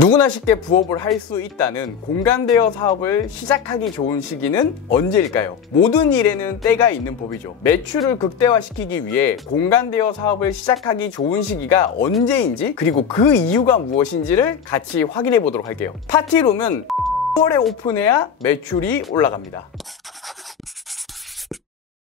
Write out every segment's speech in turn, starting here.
누구나 쉽게 부업을 할 수 있다는 공간 대여 사업을 시작하기 좋은 시기는 언제일까요? 모든 일에는 때가 있는 법이죠. 매출을 극대화시키기 위해 공간 대여 사업을 시작하기 좋은 시기가 언제인지, 그리고 그 이유가 무엇인지를 같이 확인해 보도록 할게요. 파티룸은 10월에 오픈해야 매출이 올라갑니다.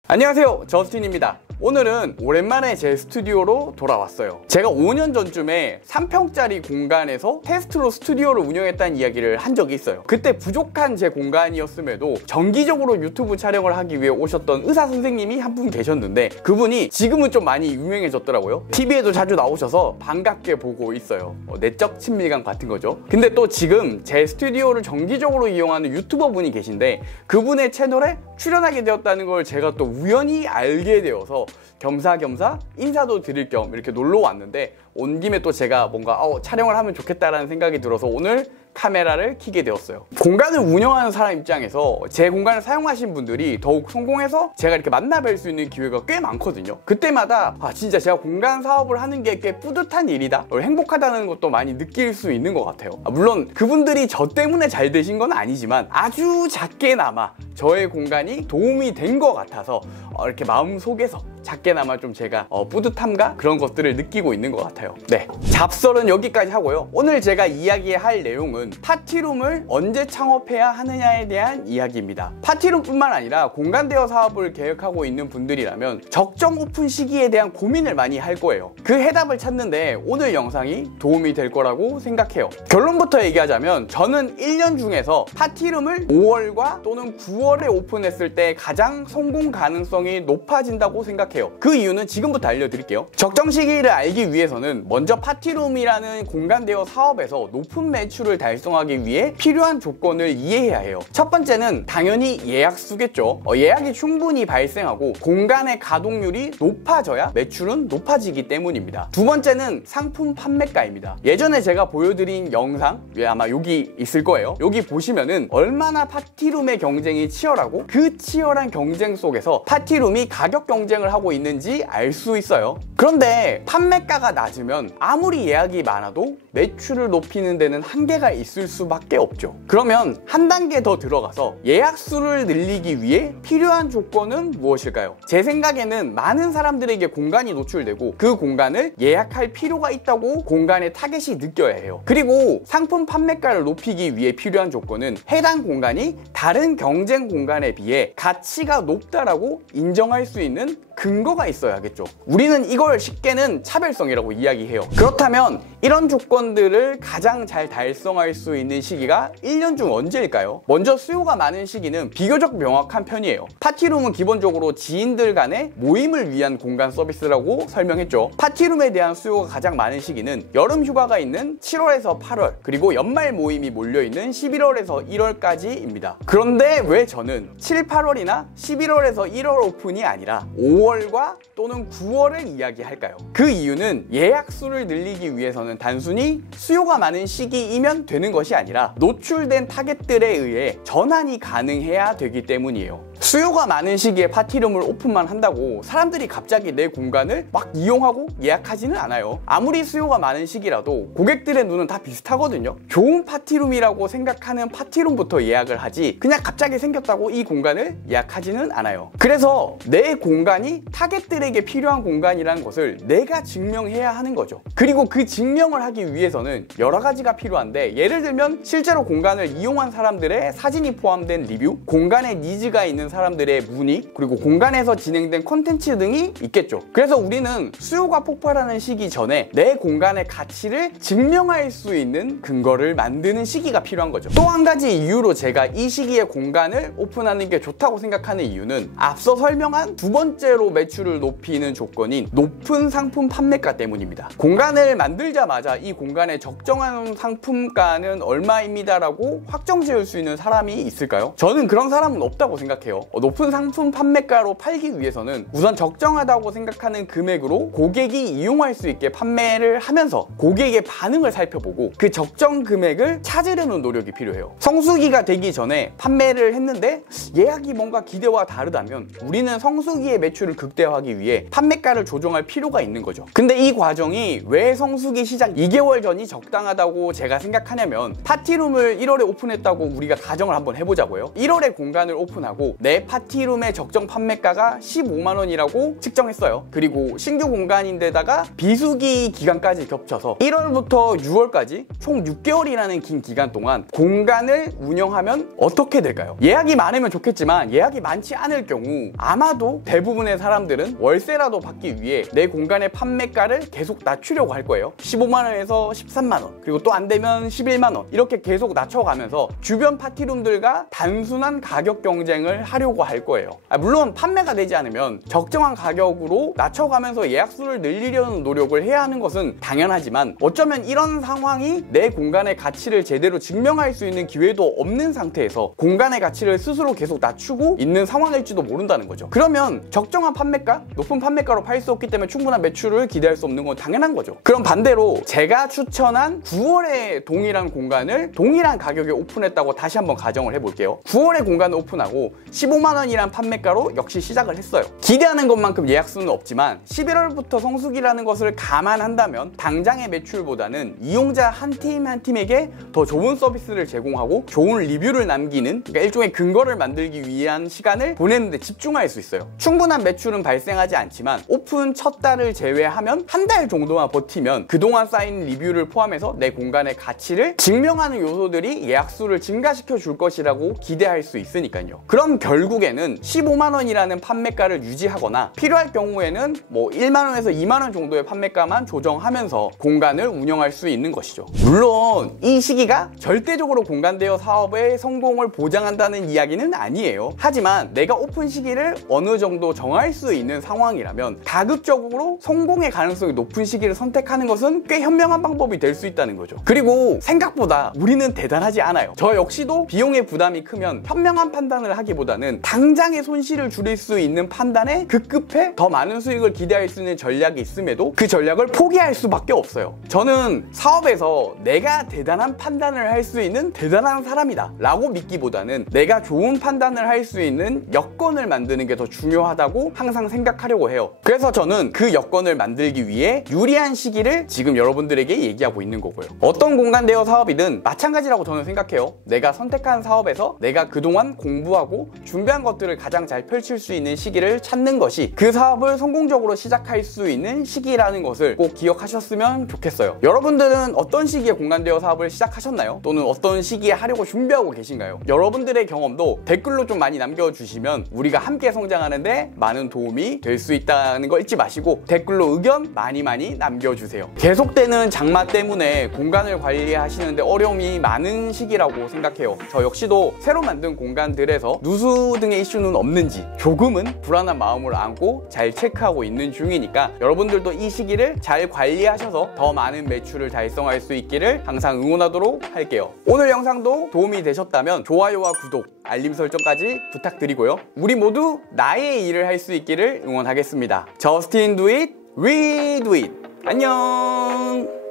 안녕하세요, 저스틴입니다. 오늘은 오랜만에 제 스튜디오로 돌아왔어요. 제가 5년 전쯤에 3평짜리 공간에서 테스트로 스튜디오를 운영했다는 이야기를 한 적이 있어요. 그때 부족한 제 공간이었음에도 정기적으로 유튜브 촬영을 하기 위해 오셨던 의사 선생님이 한 분 계셨는데, 그분이 지금은 좀 많이 유명해졌더라고요. TV에도 자주 나오셔서 반갑게 보고 있어요. 내적 친밀감 같은 거죠. 근데 또 지금 제 스튜디오를 정기적으로 이용하는 유튜버 분이 계신데, 그분의 채널에 출연하게 되었다는 걸 제가 또 우연히 알게 되어서 겸사겸사 인사도 드릴 겸 이렇게 놀러 왔는데, 온 김에 또 제가 뭔가 촬영을 하면 좋겠다라는 생각이 들어서 오늘 카메라를 켜게 되었어요. 공간을 운영하는 사람 입장에서 제 공간을 사용하신 분들이 더욱 성공해서 제가 이렇게 만나뵐 수 있는 기회가 꽤 많거든요. 그때마다 진짜 제가 공간 사업을 하는 게 꽤 뿌듯한 일이다, 행복하다는 것도 많이 느낄 수 있는 것 같아요. 물론 그분들이 저 때문에 잘 되신 건 아니지만 아주 작게나마 저의 공간이 도움이 된 것 같아서 이렇게 마음속에서 작게나마 좀 제가 뿌듯함과 그런 것들을 느끼고 있는 것 같아요. 네, 잡설은 여기까지 하고요. 오늘 제가 이야기할 내용은 파티룸을 언제 창업해야 하느냐에 대한 이야기입니다. 파티룸뿐만 아니라 공간 대여 사업을 계획하고 있는 분들이라면 적정 오픈 시기에 대한 고민을 많이 할 거예요. 그 해답을 찾는데 오늘 영상이 도움이 될 거라고 생각해요. 결론부터 얘기하자면 저는 1년 중에서 파티룸을 5월과 또는 9월에 오픈했을 때 가장 성공 가능성이 높아진다고 생각해요. 그 이유는 지금부터 알려드릴게요. 적정 시기를 알기 위해서는 먼저 파티룸이라는 공간 대여 사업에서 높은 매출을 달성하기 위해 필요한 조건을 이해해야 해요. 첫 번째는 당연히 예약 수겠죠. 예약이 충분히 발생하고 공간의 가동률이 높아져야 매출은 높아지기 때문입니다. 두 번째는 상품 판매가입니다. 예전에 제가 보여드린 영상, 아마 여기 있을 거예요. 여기 보시면은 얼마나 파티룸의 경쟁이 치열하고 그 치열한 경쟁 속에서 파티룸이 가격 경쟁을 하고 있는지 알 수 있어요. 그런데 판매가가 낮으면 아무리 예약이 많아도 매출을 높이는 데는 한계가 있을 수밖에 없죠. 그러면 한 단계 더 들어가서 예약 수를 늘리기 위해 필요한 조건은 무엇일까요? 제 생각에는 많은 사람들에게 공간이 노출되고 그 공간을 예약할 필요가 있다고 공간의 타겟이 느껴야 해요. 그리고 상품 판매가를 높이기 위해 필요한 조건은 해당 공간이 다른 경쟁 공간에 비해 가치가 높다라고 인정할 수 있는 근거가 있어야겠죠. 우리는 이걸 쉽게는 차별성이라고 이야기해요. 그렇다면 이런 조건들을 가장 잘 달성할 수 있는 시기가 1년 중 언제일까요? 먼저 수요가 많은 시기는 비교적 명확한 편이에요. 파티룸은 기본적으로 지인들 간의 모임을 위한 공간 서비스라고 설명했죠. 파티룸에 대한 수요가 가장 많은 시기는 여름 휴가가 있는 7월에서 8월, 그리고 연말 모임이 몰려있는 11월에서 1월까지입니다. 그런데 왜 저는 7, 8월이나 11월에서 1월 오픈이 아니라 5월과 또는 9월을 이야기할까요? 그 이유는 예약 수를 늘리기 위해서는 단순히 수요가 많은 시기이면 되는 것이 아니라 노출된 타겟들에 의해 전환이 가능해야 되기 때문이에요. 수요가 많은 시기에 파티룸을 오픈만 한다고 사람들이 갑자기 내 공간을 막 이용하고 예약하지는 않아요. 아무리 수요가 많은 시기라도 고객들의 눈은 다 비슷하거든요. 좋은 파티룸이라고 생각하는 파티룸부터 예약을 하지, 그냥 갑자기 생겼다고 이 공간을 예약하지는 않아요. 그래서 내 공간이 타겟들에게 필요한 공간이라는 것을 내가 증명해야 하는 거죠. 그리고 그 증명을 하기 위해서는 여러 가지가 필요한데, 예를 들면 실제로 공간을 이용한 사람들의 사진이 포함된 리뷰, 공간에 니즈가 있는 사람들의 문의, 그리고 공간에서 진행된 콘텐츠 등이 있겠죠. 그래서 우리는 수요가 폭발하는 시기 전에 내 공간의 가치를 증명할 수 있는 근거를 만드는 시기가 필요한 거죠. 또 한 가지 이유로 제가 이 시기에 공간을 오픈하는 게 좋다고 생각하는 이유는 앞서 설명한 두 번째로 매출을 높이는 조건인 높은 상품 판매가 때문입니다. 공간을 만들자마자 이 공간의 적정한 상품가는 얼마입니다라고 확정 지을 수 있는 사람이 있을까요? 저는 그런 사람은 없다고 생각해요. 생각해요. 높은 상품 판매가로 팔기 위해서는 우선 적정하다고 생각하는 금액으로 고객이 이용할 수 있게 판매를 하면서 고객의 반응을 살펴보고 그 적정 금액을 찾으려는 노력이 필요해요. 성수기가 되기 전에 판매를 했는데 예약이 뭔가 기대와 다르다면 우리는 성수기의 매출을 극대화하기 위해 판매가를 조정할 필요가 있는 거죠. 근데 이 과정이 왜 성수기 시작 2개월 전이 적당하다고 제가 생각하냐면, 파티룸을 1월에 오픈했다고 우리가 가정을 한번 해보자고요. 1월에 공간을 오픈하고 내 파티룸의 적정 판매가가 15만 원이라고 측정했어요. 그리고 신규 공간인데다가 비수기 기간까지 겹쳐서 1월부터 6월까지 총 6개월이라는 긴 기간 동안 공간을 운영하면 어떻게 될까요? 예약이 많으면 좋겠지만 예약이 많지 않을 경우 아마도 대부분의 사람들은 월세라도 받기 위해 내 공간의 판매가를 계속 낮추려고 할 거예요. 15만 원에서 13만 원, 그리고 또 안 되면 11만 원, 이렇게 계속 낮춰가면서 주변 파티룸들과 단순한 가격 경쟁을 하려고 할 거예요. 물론 판매가 되지 않으면 적정한 가격으로 낮춰가면서 예약 수를 늘리려는 노력을 해야 하는 것은 당연하지만, 어쩌면 이런 상황이 내 공간의 가치를 제대로 증명할 수 있는 기회도 없는 상태에서 공간의 가치를 스스로 계속 낮추고 있는 상황일지도 모른다는 거죠. 그러면 적정한 판매가, 높은 판매가로 팔 수 없기 때문에 충분한 매출을 기대할 수 없는 건 당연한 거죠. 그럼 반대로 제가 추천한 9월에 동일한 공간을 동일한 가격에 오픈했다고 다시 한번 가정을 해볼게요. 9월에 공간을 오픈하고 15만 원이란 판매가로 역시 시작을 했어요. 기대하는 것만큼 예약 수는 없지만 11월부터 성수기라는 것을 감안한다면 당장의 매출보다는 이용자 한 팀 한 팀에게 더 좋은 서비스를 제공하고 좋은 리뷰를 남기는, 그러니까 일종의 근거를 만들기 위한 시간을 보내는 데 집중할 수 있어요. 충분한 매출은 발생하지 않지만 오픈 첫 달을 제외하면 한 달 정도만 버티면 그동안 쌓인 리뷰를 포함해서 내 공간의 가치를 증명하는 요소들이 예약 수를 증가시켜 줄 것이라고 기대할 수 있으니까요. 그럼 결국에는 15만 원이라는 판매가를 유지하거나 필요할 경우에는 뭐 1만 원에서 2만 원 정도의 판매가만 조정하면서 공간을 운영할 수 있는 것이죠. 물론 이 시기가 절대적으로 공간 대여 사업의 성공을 보장한다는 이야기는 아니에요. 하지만 내가 오픈 시기를 어느 정도 정할 수 있는 상황이라면 가급적으로 성공의 가능성이 높은 시기를 선택하는 것은 꽤 현명한 방법이 될 수 있다는 거죠. 그리고 생각보다 우리는 대단하지 않아요. 저 역시도 비용의 부담이 크면 현명한 판단을 하기보다는 당장의 손실을 줄일 수 있는 판단에 급급해 더 많은 수익을 기대할 수 있는 전략이 있음에도 그 전략을 포기할 수밖에 없어요. 저는 사업에서 내가 대단한 판단을 할 수 있는 대단한 사람이다 라고 믿기보다는 내가 좋은 판단을 할 수 있는 여건을 만드는 게 더 중요하다고 항상 생각하려고 해요. 그래서 저는 그 여건을 만들기 위해 유리한 시기를 지금 여러분들에게 얘기하고 있는 거고요. 어떤 공간 대여 사업이든 마찬가지라고 저는 생각해요. 내가 선택한 사업에서 내가 그동안 공부하고 준비한 것들을 가장 잘 펼칠 수 있는 시기를 찾는 것이 그 사업을 성공적으로 시작할 수 있는 시기라는 것을 꼭 기억하셨으면 좋겠어요. 여러분들은 어떤 시기에 공간 대여 사업을 시작하셨나요? 또는 어떤 시기에 하려고 준비하고 계신가요? 여러분들의 경험도 댓글로 좀 많이 남겨주시면 우리가 함께 성장하는데 많은 도움이 될 수 있다는 거 잊지 마시고 댓글로 의견 많이 남겨주세요. 계속되는 장마 때문에 공간을 관리하시는데 어려움이 많은 시기라고 생각해요. 저 역시도 새로 만든 공간들에서 누수 등의 이슈는 없는지 조금은 불안한 마음을 안고 잘 체크하고 있는 중이니까 여러분들도 이 시기를 잘 관리하셔서 더 많은 매출을 달성할 수 있기를 항상 응원하도록 할게요. 오늘 영상도 도움이 되셨다면 좋아요와 구독, 알림 설정까지 부탁드리고요. 우리 모두 나의 일을 할 수 있기를 응원하겠습니다. 저스틴 두 잇, we do it. 안녕.